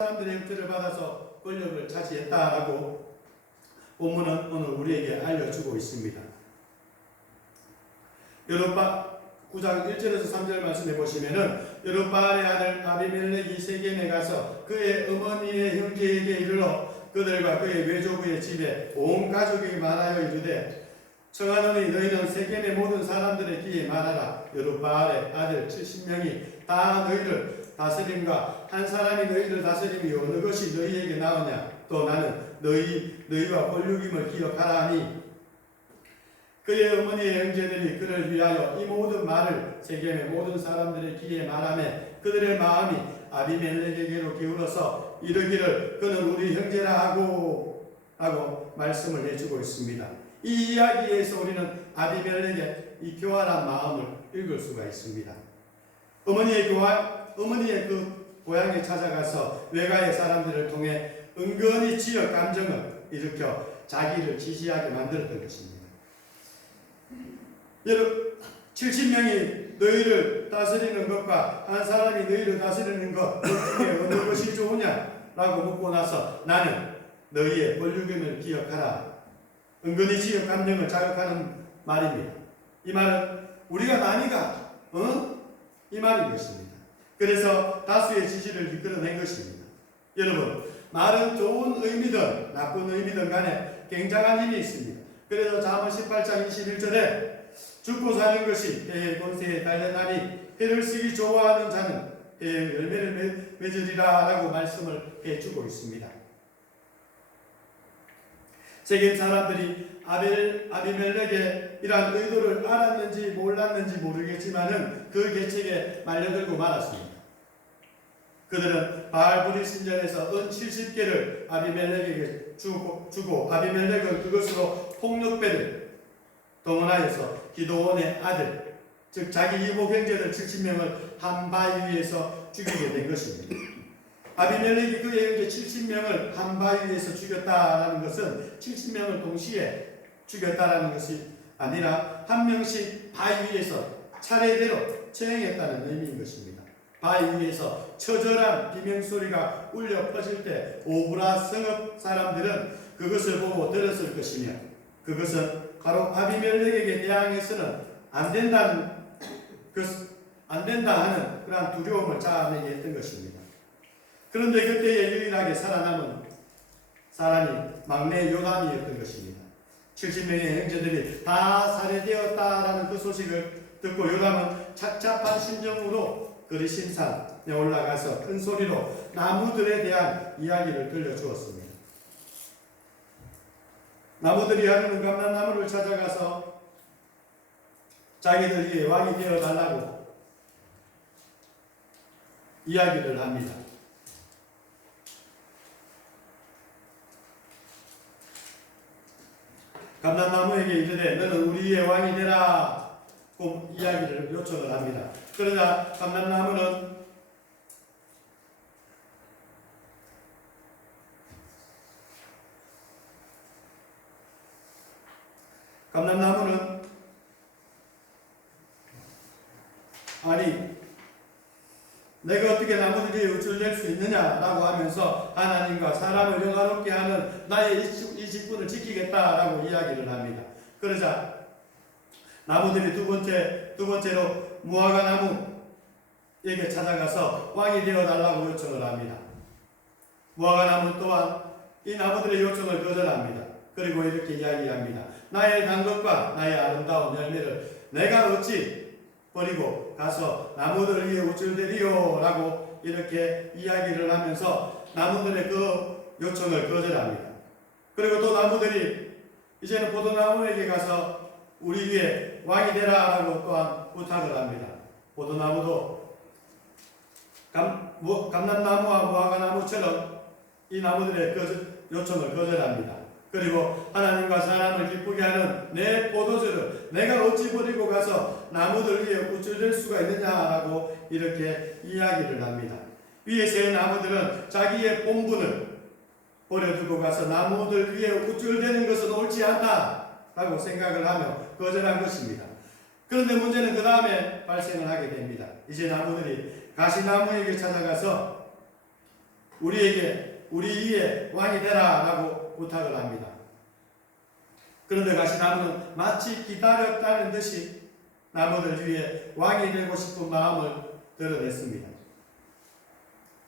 사람들의 형태를 받아서 권력을 차지했다라고 본문은 오늘 우리에게 알려주고 있습니다. 여룻바 9장 1절에서 3절 말씀해 보시면은 여룻바알의 아들 아비멜렉이 세겜에 가서 그의 어머니의 형제에게 이르러 그들과 그의 외조부의 집에 온 가족이 말하여 이르되 청하노니 너희는 세겜의 모든 사람들의 귀에 말하라. 여룻바알의 아들 70명이 다 너희를 다스림과 한 사람이 너희를 다스림이 어느 것이 너희에게 나오냐. 또 나는 너희와 권력임을 기억하라 하니 그의 어머니의 형제들이 그를 위하여 이 모든 말을 세겜의 모든 사람들의 귀에 말하며 그들의 마음이 아비멜렉에게로 기울어서 이르기를 그는 우리 형제라 하고 말씀을 해주고 있습니다. 이 이야기에서 우리는 아비멜렉의 이 교활한 마음을 읽을 수가 있습니다. 어머니의 그 고향에 찾아가서 외가의 사람들을 통해 은근히 지역 감정을 일으켜 자기를 지지하게 만들었던 것입니다. 여러분, 70명이 너희를 다스리는 것과 한 사람이 너희를 다스리는 것 중에 어느 것이 좋으냐라고 묻고 나서 나는 너희의 권력임을 기억하라. 은근히 지역 감정을 자극하는 말입니다. 이 말은 우리가 남이가 이 말인 것입니다. 그래서 다수의 지지를 이끌어낸 것입니다. 여러분, 말은 좋은 의미든 나쁜 의미든 간에 굉장한 힘이 있습니다. 그래서 잠언 18장 21절에 죽고 사는 것이 해의 권세에 달려나니 해를 쓰기 좋아하는 자는 해의 열매를 맺으리라 라고 말씀을 해주고 있습니다. 세겜 사람들이 아비멜렉의 이러한 의도를 알았는지 몰랐는지 모르겠지만은 그 계책에 말려들고 말았습니다. 그들은 바알브리 신전에서 은 70개를 아비멜렉에게 주고 아비멜렉은 그것으로 폭력배를 동원하여서 기도원의 아들 즉 자기 이복 형제들 70명을 한 바위 위에서 죽이게 된 것입니다. 아비멜렉이 그의 형제 70명을 한 바위 위에서 죽였다라는 것은 70명을 동시에 죽였다라는 것이 아니라 한 명씩 바위 위에서 차례대로 처형했다는 의미인 것입니다. 바위 위에서 처절한 비명소리가 울려 퍼질 때 오브라 성읍 사람들은 그것을 보고 들었을 것이며 그것은 바로 아비멜렉에게 대항해서는 안 된다 하는 그러한 두려움을 자아내게 했던 것입니다. 그런데 그때에 유일하게 살아남은 사람이 막내 요담이었던 것입니다. 70명의 형제들이 다 살해되었다라는 그 소식을 듣고 요담은 착잡한 심정으로 그리심산에 올라가서 큰 소리로 나무들에 대한 이야기를 들려주었습니다. 나무들이 하루는 감람나무를 찾아가서 자기들 위에 왕이 되어달라고 이야기를 합니다. 감람나무에게 이르되 너는 우리의 왕이 되라 고 이야기를 요청을 합니다. 그러자 감람나무는 아니 내가 어떻게 나무들이 우쭐댈 수 있느냐라고 하면서 하나님과 사람을 영화롭게 하는 나의 이 직분을 지키겠다라고 이야기를 합니다. 그러자 나무들이 두 번째로 무화과 나무에게 찾아가서 왕이 되어달라고 요청을 합니다. 무화과 나무 또한 이 나무들의 요청을 거절합니다. 그리고 이렇게 이야기합니다. 나의 단 것과 나의 아름다운 열매를 내가 어찌 버리고 가서 나무들 위에 우쭐대리요 라고 이렇게 이야기를 하면서 나무들의 그 요청을 거절합니다. 그리고 또 나무들이 이제는 포도나무에게 가서 우리 위에 왕이 되라 라고 또한 부탁을 합니다. 포도나무도 감람나무와 무화과나무처럼 이 나무들의 요청을 거절합니다. 그리고 하나님과 사람을 기쁘게 하는 내 포도주를 내가 어찌 버리고 가서 나무들 위에 우쭐댈 수가 있느냐라고 이렇게 이야기를 합니다. 위에 세 나무들은 자기의 본분을 버려두고 가서 나무들 위에 우쭐대는 것은 옳지 않다라고 생각을 하며 거절한 것입니다. 그런데 문제는 그 다음에 발생을 하게 됩니다. 이제 나무들이 가시나무에게 찾아가서 우리 위에 왕이 되라라고 부탁을 합니다. 그런데 가시나무는 마치 기다렸다는 듯이 나무들 위에 왕이 되고 싶은 마음을 드러냈습니다.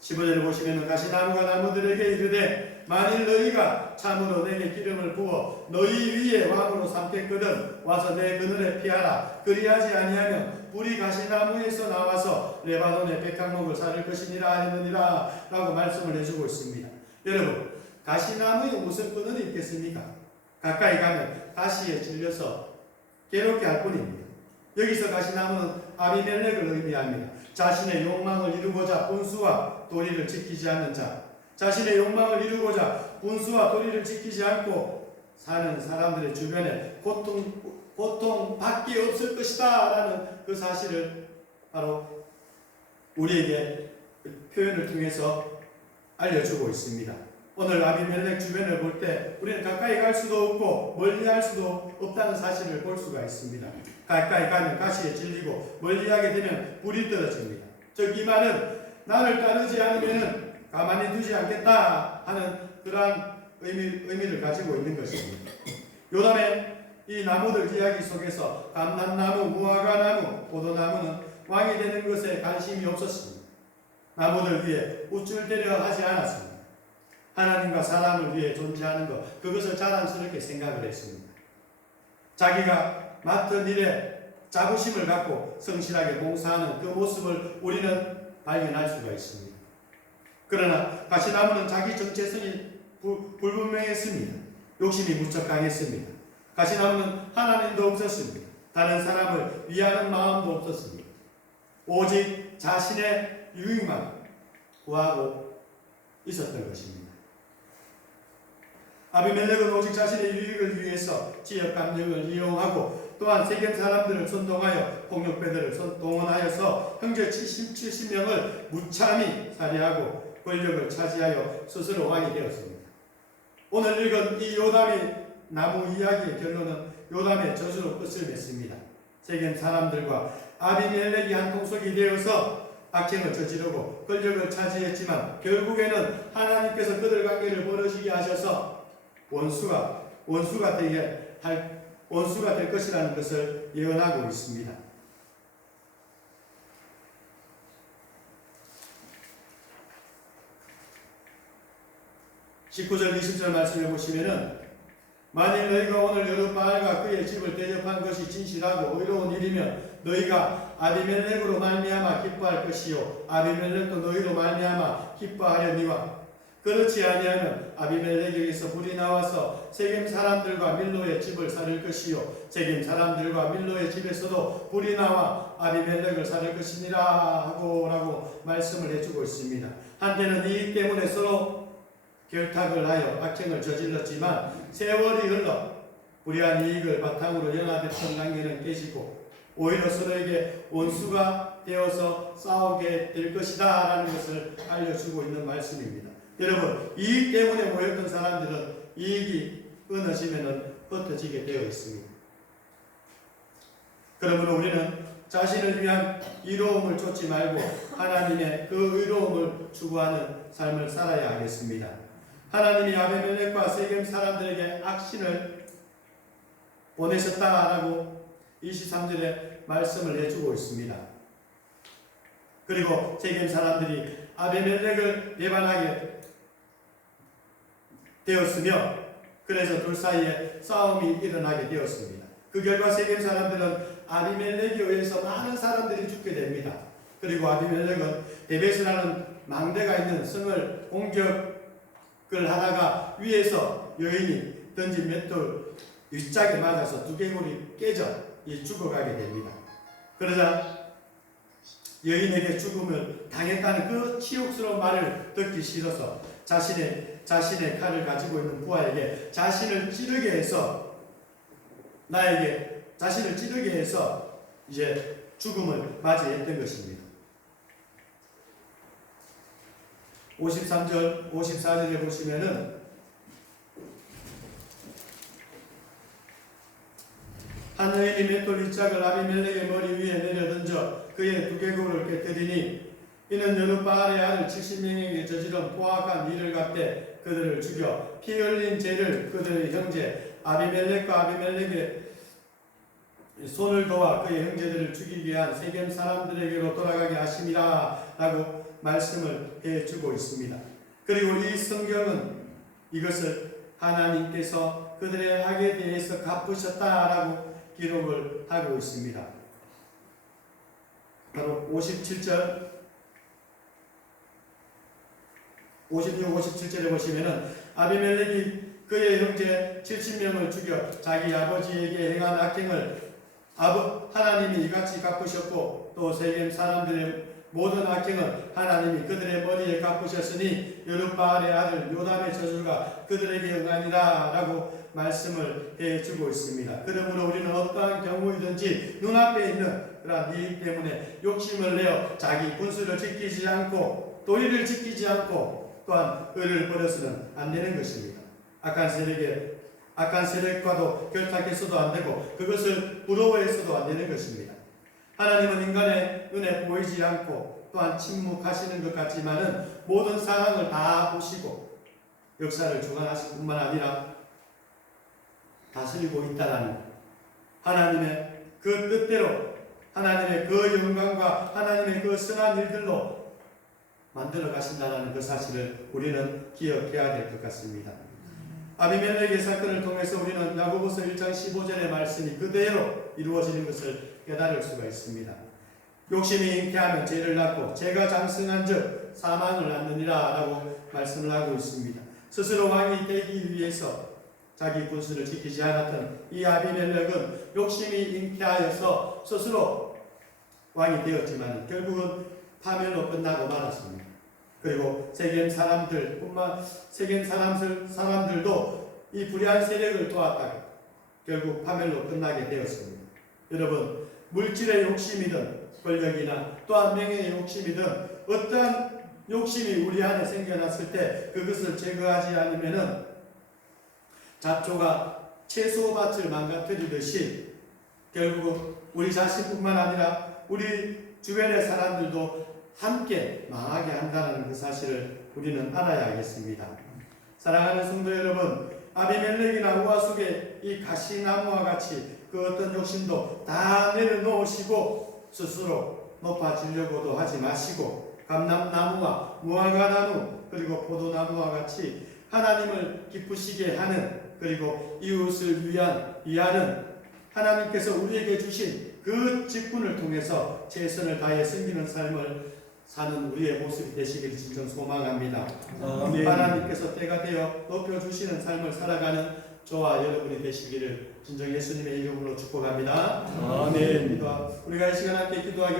15절을 보시면 가시나무가 나무들에게 이르되 만일 너희가 참으로 내게 기름을 부어 너희 위에 왕으로 삼겠거든 와서 내 그늘에 피하라. 그리하지 아니하면 불이 가시나무에서 나와서 레바논의 백향목을 사를 것이니라 하느니라 라고 말씀을 해주고 있습니다. 여러분, 가시나무에 무슨 그늘이 있겠습니까? 가까이 가면 가시에 찔려서 괴롭게 할 뿐입니다. 여기서 가시나무는 아비멜렉을 의미합니다. 자신의 욕망을 이루고자 분수와 도리를 지키지 않는 자, 자신의 욕망을 이루고자 분수와 도리를 지키지 않고 사는 사람들의 주변에 고통밖에 없을 것이다 라는 그 사실을 바로 우리에게 표현을 통해서 알려주고 있습니다. 오늘 아비멜렉 주변을 볼 때 우리는 가까이 갈 수도 없고 멀리 할 수도 없다는 사실을 볼 수가 있습니다. 가까이 가면 가시에 찔리고 멀리하게 되면 불이 떨어집니다. 즉 이 말은 나를 따르지 않으면 가만히 두지 않겠다 하는 그러한 의미를 가지고 있는 것입니다. 요담의 이 나무들 이야기 속에서 감람나무, 무화과나무, 포도나무는 왕이 되는 것에 관심이 없었습니다. 나무들 위에 우쭐대려 하지 않았습니다. 하나님과 사람을 위해 존재하는 것, 그것을 자랑스럽게 생각을 했습니다. 자기가 맡은 일에 자부심을 갖고 성실하게 봉사하는 그 모습을 우리는 발견할 수가 있습니다. 그러나 가시나무는 자기 정체성이 불분명했습니다. 욕심이 무척 강했습니다. 가시나무는 하나님도 없었습니다. 다른 사람을 위하는 마음도 없었습니다. 오직 자신의 유익만 구하고 있었던 것입니다. 아비멜렉은 오직 자신의 유익을 위해서 지역 감정을 이용하고 또한 세겜 사람들을 선동하여 폭력배들을 동원하여서 형제 70명을 무참히 살해하고 권력을 차지하여 스스로 왕이 되었습니다. 오늘 읽은 이 요담의 나무 이야기의 결론은 요담의 저주로 끝을 맺습니다. 세겜 사람들과 아비멜렉이 한 통속이 되어서 악행을 저지르고 권력을 차지했지만 결국에는 하나님께서 그들 관계를 벌어지게 하셔서 원수가 될 것이라는 것을 예언하고 있습니다. 19절 20절 말씀해 보시면은 만일 너희가 오늘 여룻바알과 그의 집을 대접한 것이 진실하고 의로운 일이면 너희가 아비멜렉으로 말미암아 기뻐할 것이요 아비멜렉도 너희로 말미암아 기뻐하려니와 그렇지 아니하면 아비멜렉에게서 불이 나와서 세겜 사람들과 밀로의 집을 사를 것이요 세겜 사람들과 밀로의 집에서도 불이 나와 아비멜렉을 사를 것이니라 하고라고 말씀을 해주고 있습니다. 한때는 이익 때문에 서로 결탁을 하여 악행을 저질렀지만 세월이 흘러 불의한 이익을 바탕으로 연합했던 관계는 깨지고 오히려 서로에게 원수가 되어서 싸우게 될 것이다 라는 것을 알려주고 있는 말씀입니다. 여러분, 이익 때문에 모였던 사람들은 이익이 끊어지면 흩어지게 되어 있습니다. 그러므로 우리는 자신을 위한 이로움을 쫓지 말고 하나님의 그 의로움을 추구하는 삶을 살아야 하겠습니다. 하나님이 아비멜렉과 세겜 사람들에게 악신을 보내셨다라고 23절에 말씀을 해주고 있습니다. 그리고 세겜 사람들이 아비멜렉을 배반하게 되었으며 그래서 둘 사이에 싸움이 일어나게 되었습니다. 그 결과 세겜 사람들은 아비멜렉에 의해서 많은 사람들이 죽게 됩니다. 그리고 아비멜렉은 데벳이라는 망대가 있는 성을 공격을 하다가 위에서 여인이 던진 맷돌 윗짝에 맞아서 두개골이 깨져 죽어가게 됩니다. 그러자 여인에게 죽음을 당했다는 그 치욕스러운 말을 듣기 싫어서 자신의 칼을 가지고 있는 부하에게 자신을 찌르게 해서 이제 죽음을 맞이했던 것입니다. 53절, 54절에 보시면은 한 여인이 맷돌 윗짝을 아비멜렉의 머리 위에 내려던져 그의 두개골을 깨뜨리니 이는 여룻바알의 아들 70명에게 저지른 포악한 일을 갚되 그들을 죽여 피 흘린 죄를 그들의 형제 아비멜렉과 아비멜렉의 손을 도와 그의 형제들을 죽이게 한 세겜 사람들에게로 돌아가게 하심이라 라고 말씀을 해주고 있습니다. 그리고 이 성경은 이것을 하나님께서 그들의 악에 대해서 갚으셨다라고 기록을 하고 있습니다. 바로 57절 56, 57절에 보시면은 아비멜렉이 그의 형제 70명을 죽여 자기 아버지에게 행한 악행을 하나님이 이같이 갚으셨고 또 세겜 사람들의 모든 악행을 하나님이 그들의 머리에 갚으셨으니 여룻바알의 아들 요담의 저주가 그들에게 응하니라 라고 말씀을 해주고 있습니다. 그러므로 우리는 어떠한 경우이든지 눈앞에 있는 그러한 일 때문에 욕심을 내어 자기 분수를 지키지 않고 도리를 지키지 않고 또한 의를 버려서는 안 되는 것입니다. 악한 세력과도 결탁해서도 안 되고 그것을 부러워해서도 안 되는 것입니다. 하나님은 인간의 눈에 보이지 않고 또한 침묵하시는 것 같지만은 모든 상황을 다 보시고 역사를 주관하실 뿐만 아니라 다스리고 있다라는 하나님의 그 뜻대로 하나님의 그 영광과 하나님의 그 선한 일들로 만들어 가신다는 그 사실을 우리는 기억해야 될 것 같습니다. 아비멜렉의 사건을 통해서 우리는 야고보서 1장 15절의 말씀이 그대로 이루어지는 것을 깨달을 수가 있습니다. 욕심이 잉태하면 죄를 낳고 죄가 장성한 즉 사망을 낳느니라 라고 말씀을 하고 있습니다. 스스로 왕이 되기 위해서 자기 분수를 지키지 않았던 이 아비멜렉은 욕심이 잉태하여서 스스로 왕이 되었지만 결국은 파멸로 끝나고 말았습니다. 그리고 세겜 사람들도 이 불의한 세력을 도왔다가 결국 파멸로 끝나게 되었습니다. 여러분, 물질의 욕심이든 권력이나 또한 명예의 욕심이든 어떠한 욕심이 우리 안에 생겨났을 때 그것을 제거하지 않으면은 잡초가 채소밭을 망가뜨리듯이 결국은 우리 자신뿐만 아니라 우리 주변의 사람들도 함께 망하게 한다는 그 사실을 우리는 알아야겠습니다. 사랑하는 성도 여러분, 아비멜렉이나 우하숙의 이 가시나무와 같이 그 어떤 욕심도 다 내려놓으시고 스스로 높아지려고도 하지 마시고 감람나무와 무화과나무 그리고 포도나무와 같이 하나님을 기쁘시게 하는 그리고 이웃을 위하는 하나님께서 우리에게 주신 그 직분을 통해서 최선을 다해 섬기는 삶을 사는 우리의 모습이 되시기를 진정 소망합니다. 하나님께서 때가 되어 높여주시는 삶을 살아가는 저와 여러분이 되시기를 진정 예수님의 이름으로 축복합니다. 아멘. 우리가 이 시간 함께 기도하기를